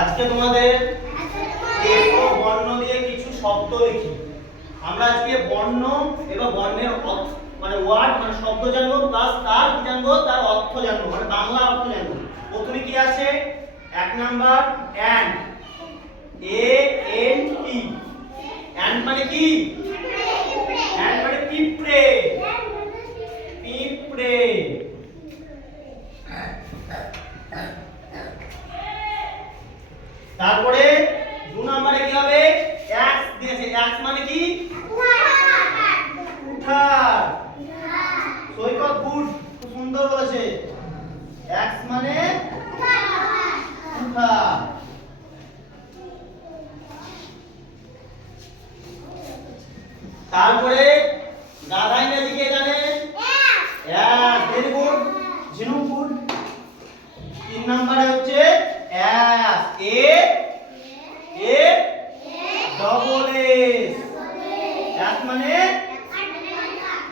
আজকে তোমাদের এ ও বর্ণ দিয়ে কিছু শব্দ লিখি। আমরা আজকে বর্ণ এবং বর্ণের মানে ওয়ার্ড মানে শব্দ জানবো, প্লাস তার কি জানবো, তার অর্থ জানবো, মানে বাংলা অর্থ জানবো। প্রথমে কি আছে? এক number and, A N T. And মানে কি? অ্যান্ড মানে পিঁপড়ে, পিঁপড়ে। তারপরে দু নম্বরে কি হবে? এক্স দিয়েছে। এক্স মানে কি? উঠার। সৈকত গুড, খুব সুন্দর বলেছে। এক্স মানে উঠার। তারপরে গাধা ইংরেজি কে জানে? এস। ভেরি গুড, ঝিনুক গুড। তিন নম্বরে হচ্ছে এস, এ এ ডবল এস। এস মানে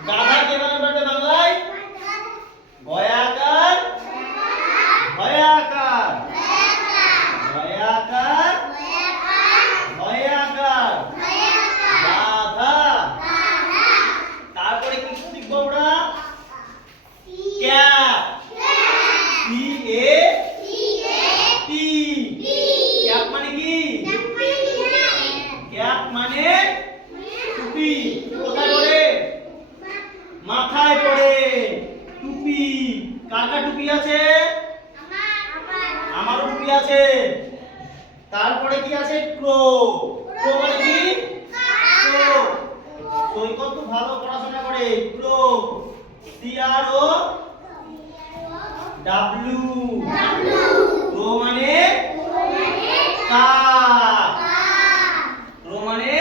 গাধা কে বানাবে বাংলায়? গয়াকার, ভয়াকার, ভয়াকার, ভয়াকার, গাধা। তারপরে কি শিখবো আমরা? ক্যাপ, সি এ টি। ক্যাপ মানে কি? ক্যাপ মানে টুপি। কোথায় পড়ে? মাথায় পড়ে টুপি। কার কার টুপি আছে? আমারও টুপি আছে। তারপরে কি আছে? ক্রো। ক্রো মানে কি? ক্রো। সৈকত তো ভালো পড়াশোনা করে। ক্রো, সি আর ও ডাব্লিউ। ক্রো মানে কাক। ক্রো মানে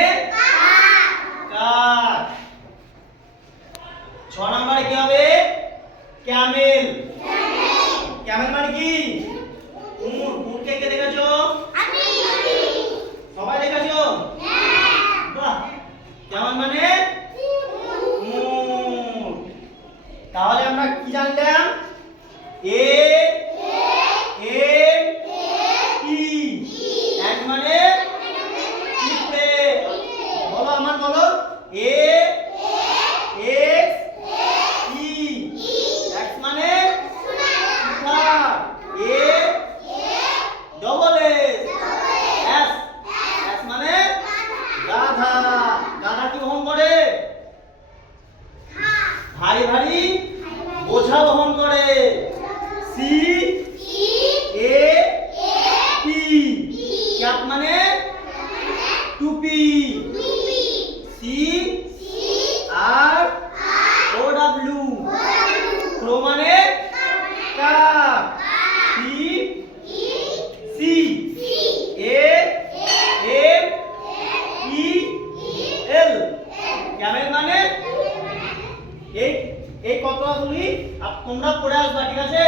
কাক। 6 নম্বরে কি হবে? ক্যামেল। ক্যামেল মানে কি? উট। উট কে কে দেখেছো? আমি। সবাই দেখেছো? হ্যাঁ। বাহ। ক্যামেল মানে উট। তাহলে আমরা কি জানলাম? এ এ টি। এক মানে পিঁপড়ে। বলো আমার, বলো। এ এক্স ই। এক্স মানে উঠার। এ ডবল এস। এস, এস মানে গাধা। গাধা কি বহন করে? ভারী ভারী বোঝা বহন করে। সি এ টি। ক্যাপ মানে টুপি। সি আর ও ডাব্লিউ। ক্রো মানে কাক। C C A M E L. Camel মানে এই এই কথাগুলি তোমরা পড়ে আসবা, ঠিক আছে?